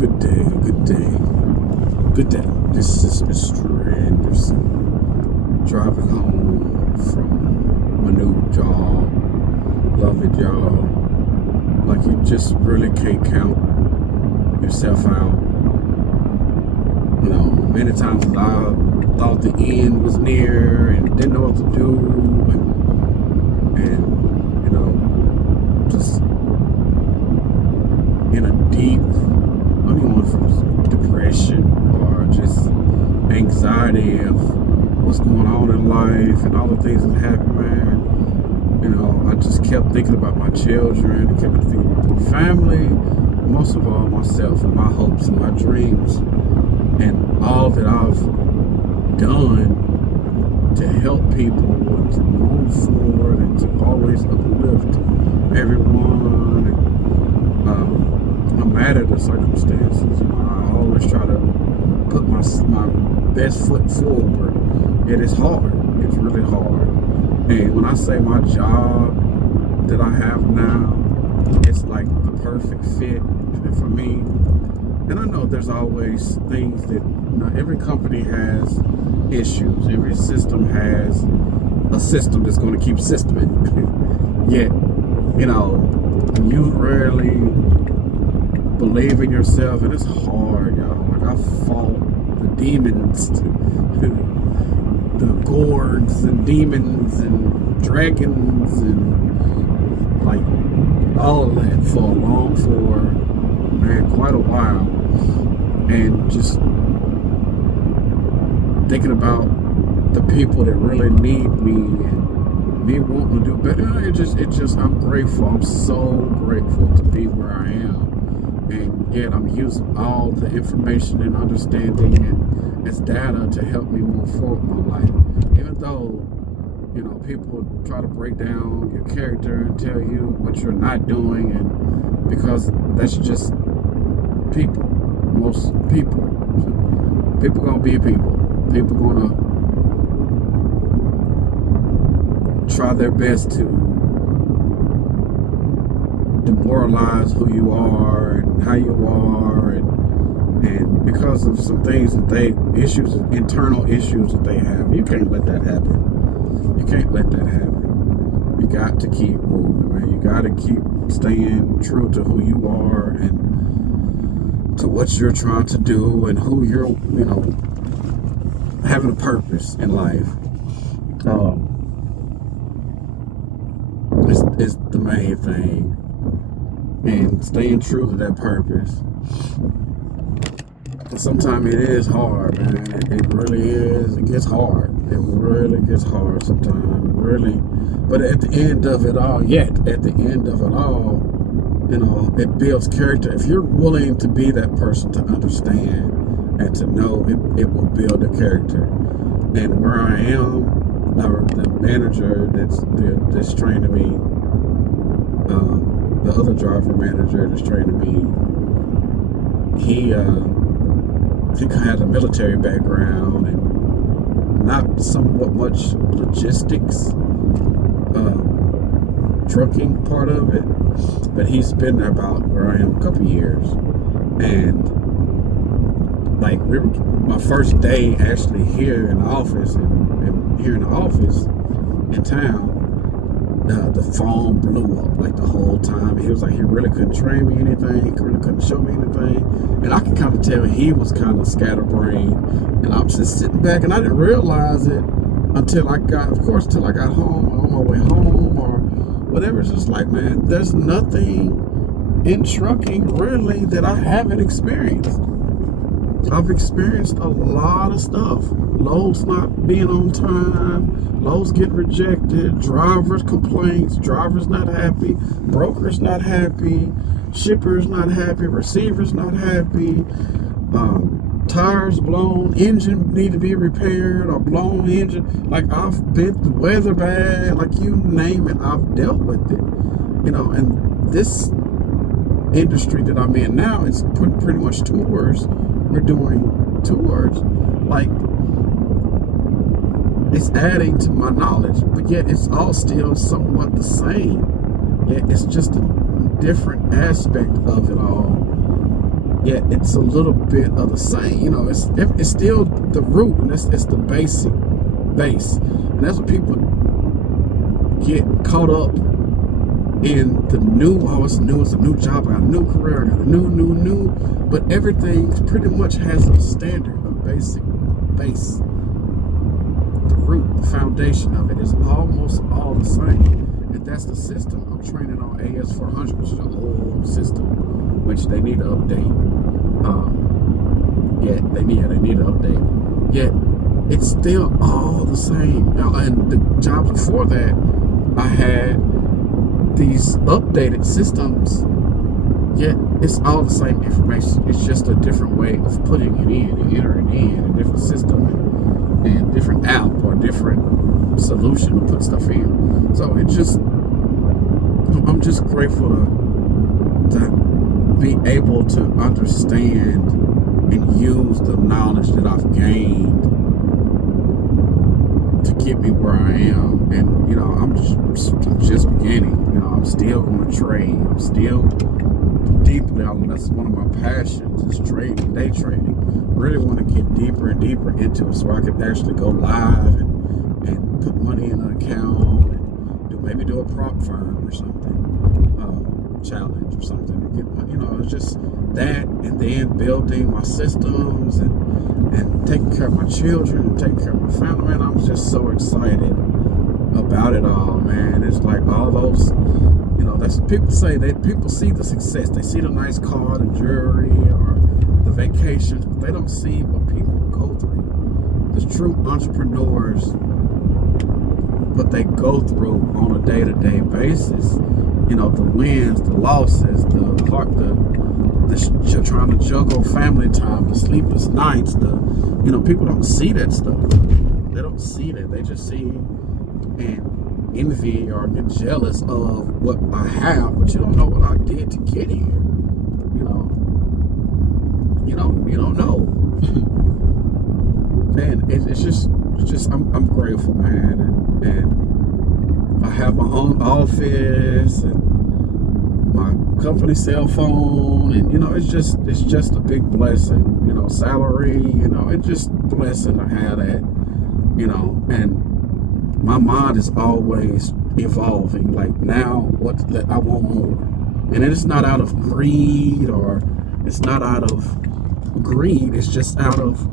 Good day, good day, good day. This is Mr. Anderson, driving home from my new job. Love it, y'all. Like, you just really can't count yourself out. You know, many times I thought the end was near and didn't know what to do, and you know, just in a deep, I don't even want for depression or just anxiety of what's going on in life and all the things that happen, man. You know, I just kept thinking about my children, and kept thinking about my family, and most of all myself and my hopes and my dreams and all that I've done to help people and to move forward and to always uplift everyone, no matter the circumstances. You know, I always try to put my best foot forward. It is hard. It's really hard. And when I say my job that I have now, it's like the perfect fit for me. And I know there's always things that, you know, every company has issues. Every system has a system that's going to keep systeming. Yet, you know, you rarely believe in yourself, and it's hard, y'all. Like, I fought the demons, the gorgs and demons and dragons and like all of that for quite a while. And just thinking about the people that really need me and me wanting to do better, it just I'm grateful. I'm so grateful to be where I am. And yet I'm using all the information and understanding and as data to help me move forward in my life. Even though, you know, people try to break down your character and tell you what you're not doing, and because that's just people. Most people. People gonna be people. People gonna try their best to demoralize who you are and how you are, and because of some things that internal issues that they have. You can't let that happen. You can't let that happen. You got to keep moving, man. You got to keep staying true to who you are and to what you're trying to do and who you're, you know, having a purpose in life. It's the main thing. And staying true to that purpose. Sometimes it is hard, man. It really is. It gets hard. It really gets hard sometimes. Really. But at the end of it all, you know, it builds character. If you're willing to be that person to understand and to know, it will build a character. And where I am, the manager that's training me, the other driver manager that's training me, he has a military background and not somewhat much logistics, trucking part of it, but he's been there about where I am a couple years. And like, my first day actually here in the office, and here in the office in town, the phone blew up like the whole time. He was like, he really couldn't train me anything. He really couldn't show me anything. And I could kind of tell he was kind of scatterbrained. And I'm just sitting back, and I didn't realize it until I got home, on my way home or whatever. It's just like, man, there's nothing in trucking really that I haven't experienced. I've experienced a lot of stuff. Loads not being on time, loads get rejected, drivers complaints, drivers not happy, brokers not happy, shippers not happy, receivers not happy, tires blown, engine need to be repaired, or blown engine. Like, I've been the weather bad, like you name it, I've dealt with it. You know, and this industry that I'm in now, it's pretty much tours. We're doing tours. Like, it's adding to my knowledge, but yet it's all still somewhat the same. Yet it's just a different aspect of it all. yet it's a little bit of the same. You know, it's still the root, and it's the base, and that's what people get caught up in. The new, oh, it's new, it's a new job, I got a new career, I got a new, but everything pretty much has a standard, a basic base. The root, the foundation of it is almost all the same. And that's the system. I'm training on AS400, which is an old system, which they need to update. They need to update. Yet it's still all the same. Now, and the jobs before that, I had these updated systems. Yet it's all the same information. It's just a different way of putting it in and entering in a different system and different app or different solution to put stuff in. So I'm just grateful to be able to understand and use the knowledge that I've gained to get me where I am. And you know, I'm just beginning. You know, I'm still going to trade. I'm still deeply. That's one of my passions is trading, day trading. Really want to get deeper and deeper into it, so I can actually go live and put money in an account and maybe do a prop firm or something, challenge or something. And get money. You know, it's just that, and then building my systems and taking care of my children and taking care of my family. Man, I'm just so excited about it all, man. It's like all those, you know, that's what people say. People see the success. They see the nice car, the jewelry, or the vacations, but they don't see what people go through. The true entrepreneurs, what they go through on a day-to-day basis. You know, the wins, the losses, the trying to juggle family time, the sleepless nights, you know, people don't see that stuff. They don't see that. They just see and envy or get jealous of what I have, but you don't know what I did to get here. You know, you don't know. Man, it's just I'm grateful, man, and I have my own office and my company cell phone, and you know, it's just a big blessing. You know, salary, you know, it's just a blessing to have that. You know, and my mind is always evolving. Like now, I want more, and it's not out of greed or it's not out of greed. It's just out of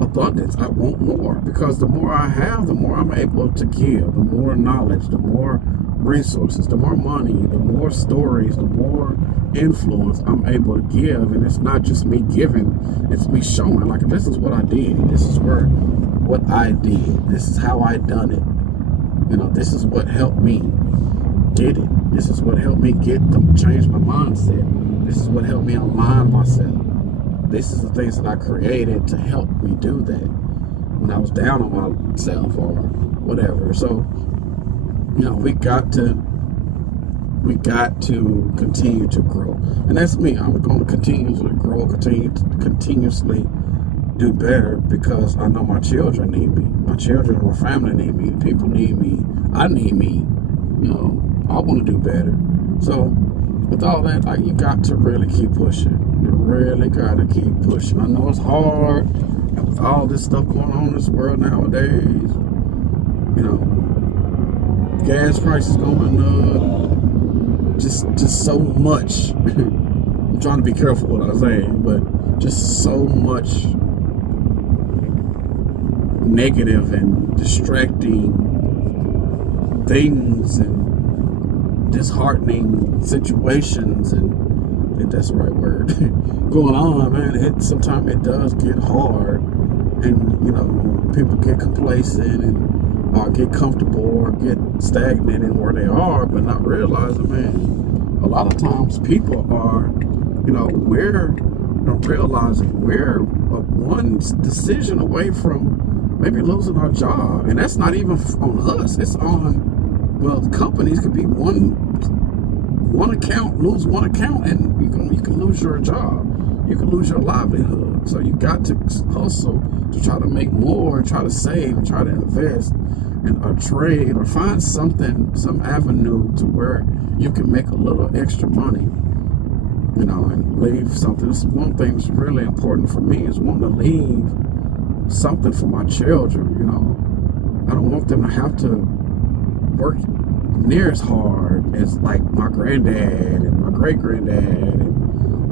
abundance. I want more, because the more I have, the more I'm able to give. The more knowledge, the more resources, the more money, the more stories, the more influence I'm able to give. And it's not just me giving, it's me showing, like, this is what I did, this is what I did, this is how I done it. You know, this is what helped me get it. This is what helped me change my mindset. This is what helped me align myself. This is the things that I created to help me do that when I was down on myself or whatever. So, you know, we got to continue to grow. And that's me. I'm going to continue to grow, continuously do better, because I know my children need me. My children, my family need me. People need me. I need me. You know, I want to do better. So with all that, you got to really keep pushing. You really got to keep pushing. I know it's hard, and with all this stuff going on in this world nowadays, you know, gas prices going up, just so much. I'm trying to be careful what I'm saying, but just so much negative and distracting things and disheartening situations, and if that's the right word, going on, man. Sometimes it does get hard, and you know, people get complacent and get comfortable or get stagnant in where they are, but not realizing, man, a lot of times people are, you know, we're not realizing we're one decision away from maybe losing our job. And that's not even on us. It's on, well, the companies could be one account, lose one account, and you can lose your job. You can lose your livelihood. So you got to hustle to try to make more, try to save, try to invest in a trade, or find something, some avenue to where you can make a little extra money And leave something. One thing that's really important for me is wanting to leave something for my children. I don't want them to have to work near as hard as like my granddad and my great granddad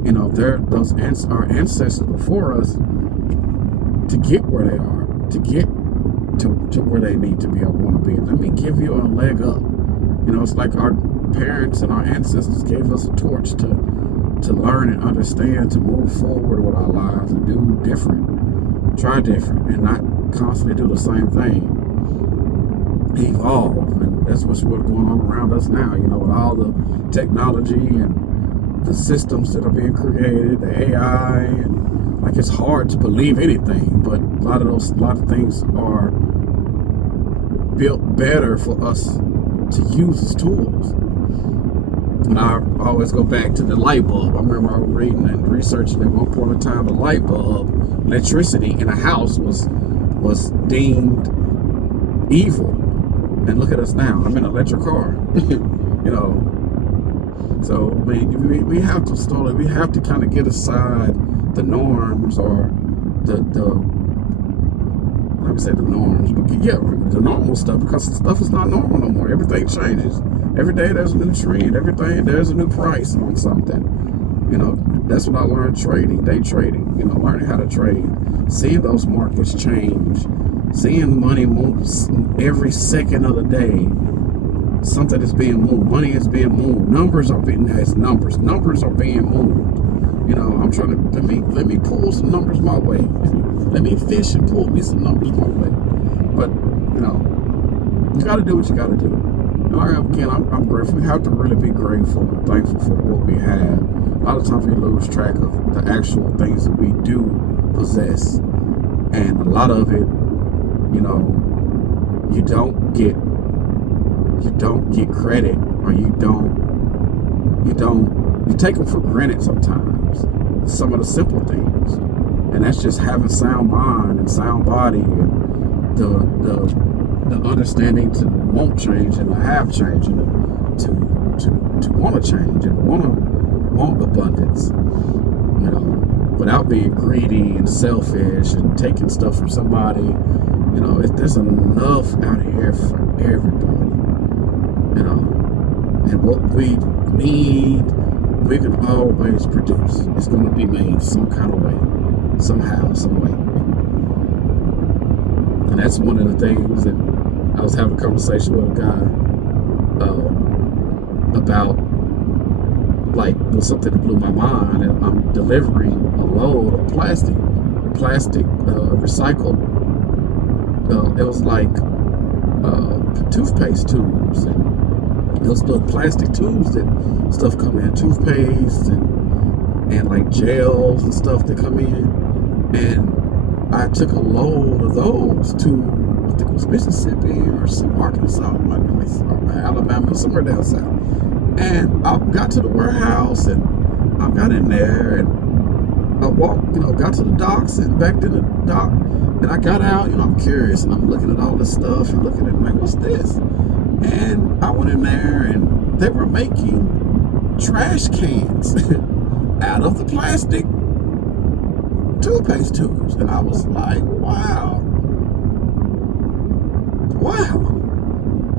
and our ancestors before us to get where they are, to get to where they need to be or want to be. Let me give you a leg up. It's like our parents and our ancestors gave us a torch to learn and understand, to move forward with our lives and do different, try different, and not constantly do the same thing. Evolve, and that's what's going on around us now. With all the technology and the systems that are being created, the AI, and like it's hard to believe anything, but a lot of things are built better for us to use as tools. And I always go back to the light bulb. I remember I was reading and researching at one point in time, the light bulb, electricity in a house was deemed evil. And look at us now. I'm in an electric car. So we have to kind of get aside the norms or let me say the norms, but yeah, the normal stuff, because stuff is not normal no more. Everything changes. Every day there's a new trend. Every day there's a new price on something. That's what I learned trading, day trading, learning how to trade, seeing those markets change, seeing money move every second of the day. Something is being moved. Money is being moved. Numbers are being moved. I'm trying to let me pull some numbers my way. Let me fish and pull me some numbers my way. But you got to do what you got to do. Again, I'm grateful. We have to really be grateful and thankful for what we have. A lot of times we lose track of the actual things that we do possess, and a lot of it, you don't get credit, or you take them for granted sometimes. Some of the simple things, and that's just having sound mind and sound body, and the understanding to want change and to have change, and to want to change and want abundance, without being greedy and selfish and taking stuff from somebody. There's enough out here for everybody. And what we need, we can always produce. It's going to be made some kind of way, somehow, some way. And that's one of the things that I was having a conversation with a guy about, like, something that blew my mind. And I'm delivering a load of plastic recycled. It was like toothpaste tubes, and those little plastic tubes that stuff come in, toothpaste and like gels and stuff that come in. And I took a load of those to, I think it was Mississippi or some Arkansas, Alabama, somewhere down south. And I got to the warehouse, and I got in there, and I walked, got to the docks and back to the dock. And I got out, I'm curious, and I'm looking at all this stuff and looking at it, like, what's this? And I went in there, and they were making trash cans out of the plastic toothpaste tubes. And I was like, wow.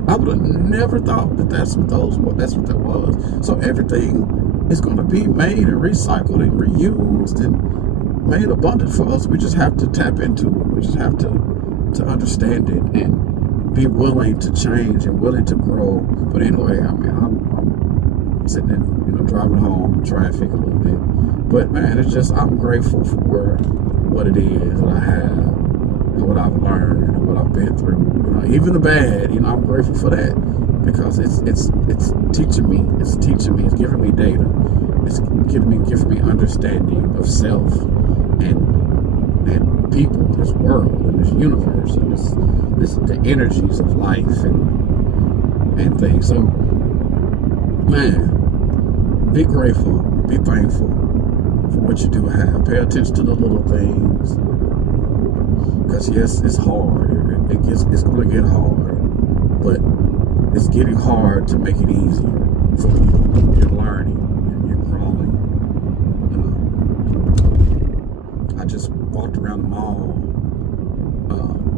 I would have never thought that's what that was. So everything is going to be made and recycled and reused and made abundant for us. We just have to tap into it. We just have to understand it and be willing to change and willing to grow. But anyway, I'm sitting there, driving home, traffic a little bit. But man, it's just, I'm grateful for what it is that I have and what I've learned and what I've been through. Even the bad, I'm grateful for that, because it's teaching me. It's giving me data. It's giving me understanding of self and people, this world and this universe and this the energies of life and things. So man, be grateful, be thankful for what you do have. Pay attention to the little things, because yes, it's hard. It's going to get hard, but it's getting hard to make it easier for you. You're learning and you're growing, I just walked around the mall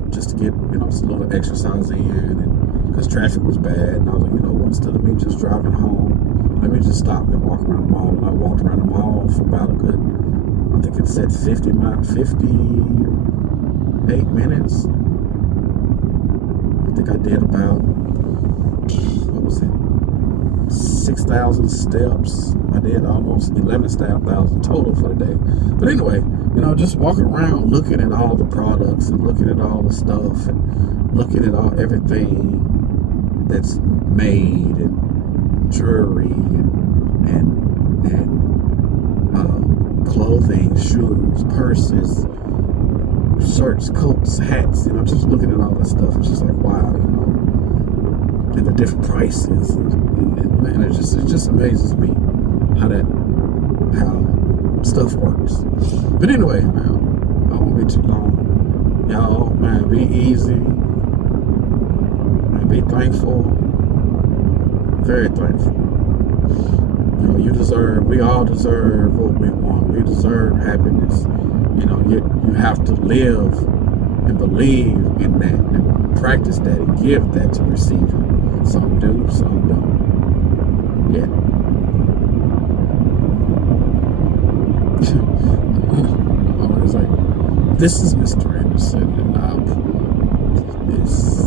just to get, you know, some little exercise in, and because traffic was bad, and I was like, you know what, instead of me just driving home, let me just stop and walk around the mall. And I walked around the mall for about a good, I think it said 58 minutes. I think I did about, what was it, 6,000 steps. I did almost 11,000 total for the day. But anyway, you know, just walking around looking at all the products and looking at all the stuff and looking at everything that's made, and jewelry and clothing, shoes, purses, shirts, coats, hats, you know, just looking at all that stuff. It's just like, wow, you know, and the different prices, and man, it just amazes me how stuff works. But anyway, man, I won't be too long. Y'all, man, be easy, and be thankful, very thankful. You know, we all deserve what we want. We deserve happiness. You know, you have to live and believe in that and practice that and give that to receive it. Some do, some don't. Yeah. Always like, this is Mr. Anderson, and this